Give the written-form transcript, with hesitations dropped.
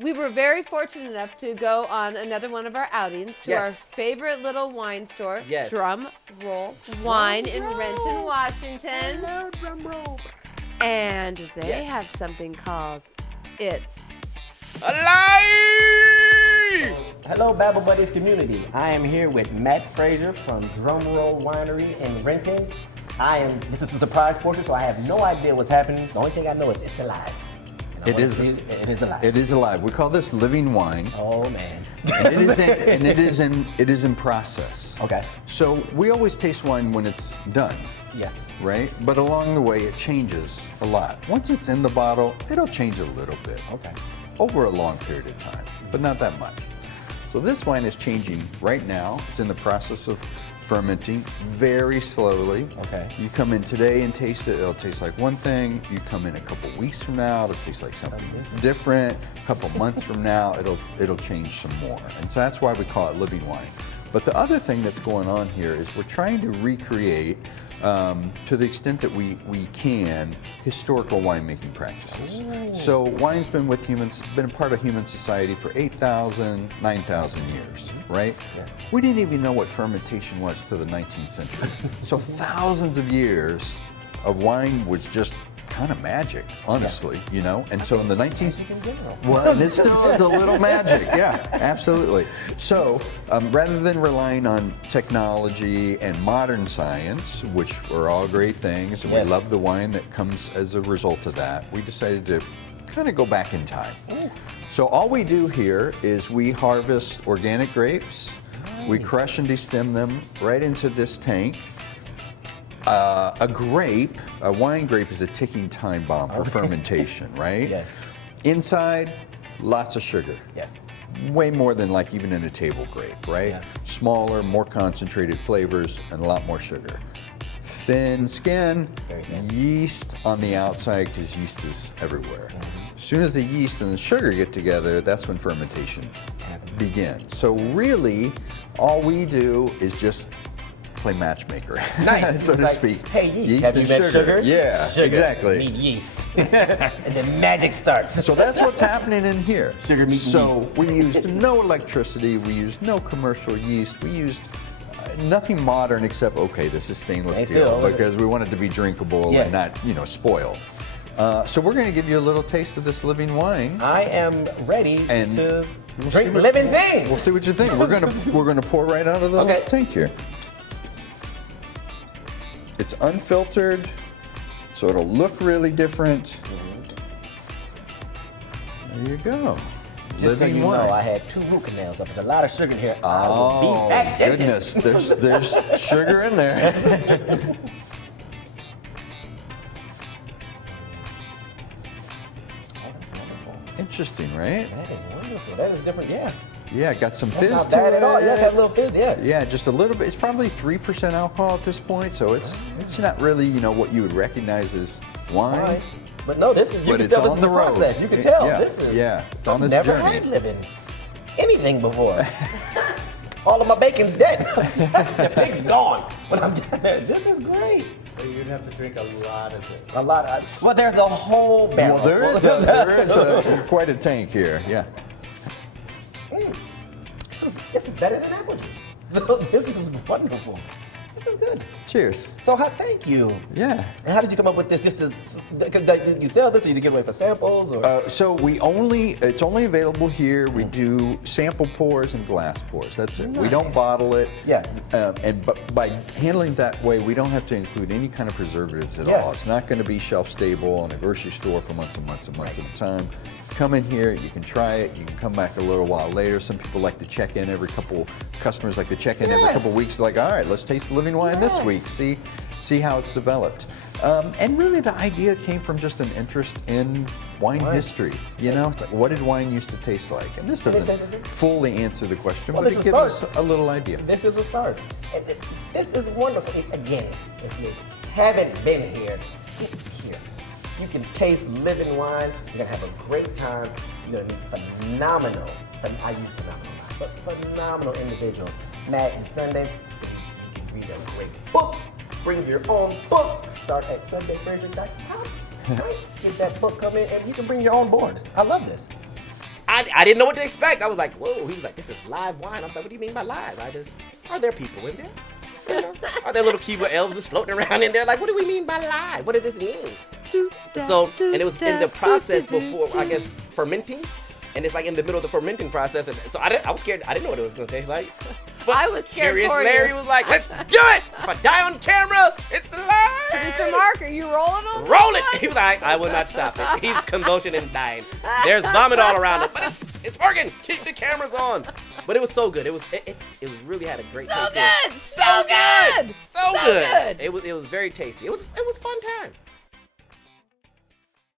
We were very fortunate enough to go on another one of our outings to our favorite little wine store, Drum Roll Wine in Renton, Washington. Hello, Drum Roll. And they have something called It's Alive! Hello, Babble Buddies community. I am here with Matt Fraser from Drum Roll Winery in Renton. This is a surprise portrait, so I have no idea what's happening. The only thing I know is it's alive. It is alive. It is alive. We call this living wine. Oh man. And it is in process. Okay. So we always taste wine when it's done. Yes. Right? But along the way it changes a lot. Once it's in the bottle, it'll change a little bit. Okay. Over a long period of time, but not that much. So this wine is changing right now. It's in the process of fermenting very slowly. Okay. You come in today and taste it, it'll taste like one thing. You come in a couple weeks from now, it'll taste like something different. A couple months from now, it'll change some more. And so that's why we call it living wine. But the other thing that's going on here is we're trying to recreate, to the extent that we can, historical winemaking practices. Ooh. So wine's been with humans, been a part of human society for 8,000, 9,000 years, right? Yeah. We didn't even know what fermentation was till the 19th century. So thousands of years of wine was just kind of magic, honestly, you know? And so in the 19th, well, and it still is a little magic, yeah, absolutely. So rather than relying on technology and modern science, which are all great things, and we love the wine that comes as a result of that, we decided to kind of go back in time. Ooh. So all we do here is we harvest organic grapes, we crush and destem them right into this tank. A wine grape is a ticking time bomb for fermentation, right? Yes. Inside, lots of sugar. Yes. Way more than like even in a table grape, right? Yeah. Smaller, More concentrated flavors and a lot more sugar. Thin skin, Very thin. yeast on the outside because yeast is everywhere. As soon as the yeast and the sugar get together, that's when fermentation begins. So really, all we do is just play matchmaker, Nice. so to like, speak. Hey, yeast. Have you and met sugar? Yeah, Sugar. exactly. Need yeast. And then magic starts. So that's what's happening in here. Sugar meets So yeast. we used no electricity, we used no commercial yeast, we used nothing modern except, okay, this is stainless steel because we want it to be drinkable and not, spoil. So we're going to give you a little taste of this living wine. I am ready to We'll drink living things. We'll see what you think. We're gonna pour right out of the tank here. It's unfiltered, so it'll look really different. There you go. Just living so you wine. know, I had 2 root canals, so if there's a lot of sugar in here, I will be back goodness, there's sugar in there. Interesting, right? That is wonderful. That is different, yeah. Yeah, got some fizz That's not to bad it. at all. Yeah, it's got a little fizz, yeah. Yeah, just a little bit. It's probably 3% alcohol at this point, so it's not really, what you would recognize as wine. Right. But no, you can it's tell this on is the the road. process. You can tell. Yeah, This is, it's on this I've never journey. had living anything before. All of my bacon's dead. The pig's gone when I'm done. This is great. So you'd have to drink a lot of this. A lot of, well, there's a whole barrel. Well, there is quite a tank here, yeah. This is better than apple juice. So this is wonderful. This is good. Cheers. So thank you. Yeah. And how did you come up with this? Did you sell this or did you give away for samples? Or? So it's only available here. We do sample pours and glass pours. That's it. Nice. We don't bottle it. Yeah. But by handling it that way, we don't have to include any kind of preservatives at all. It's not going to be shelf stable in a grocery store for months and months and months at a time. Come in here, you can try it, you can come back a little while later. Some people like to check in every couple, customers like to check in every couple weeks, like, all right, let's taste the living wine this week, see how it's developed. And really the idea came from just an interest in wine history. It's like, what did wine used to taste like? And this doesn't fully answer the question, but it gives us a little idea. This is a start. This is wonderful. Again, if you haven't been here, get here. You can taste living wine. You're gonna have a great time. You're gonna meet phenomenal. I use phenomenal, but phenomenal individuals. Matt and Sunday, you can read a great book. Bring your own book. Start at SundayFraser.com. Right? Get that book, come in, and you can bring your own boards. I love this. I didn't know what to expect. I was like, whoa. He was like, this is live wine. I was like, what do you mean by live? Are there people in there? You know, are there little Cuba elves just floating around in there? Like, what do we mean by live? What does this mean? So, and it was in the process before, I guess, fermenting. And it's like in the middle of the fermenting process. And so I was scared. I didn't know what it was going to taste like. But I was scared Curious for Larry you. was like, let's do it. If I die on camera, it's live. Producer Mark, are you rolling on this Roll it. one? He was like, I will not stop it. He's convulsing and dying. There's vomit all around him. But it's working. Keep the cameras on. But it was so good. It was really had a great taste. So good. So good. It was very tasty. It was fun time.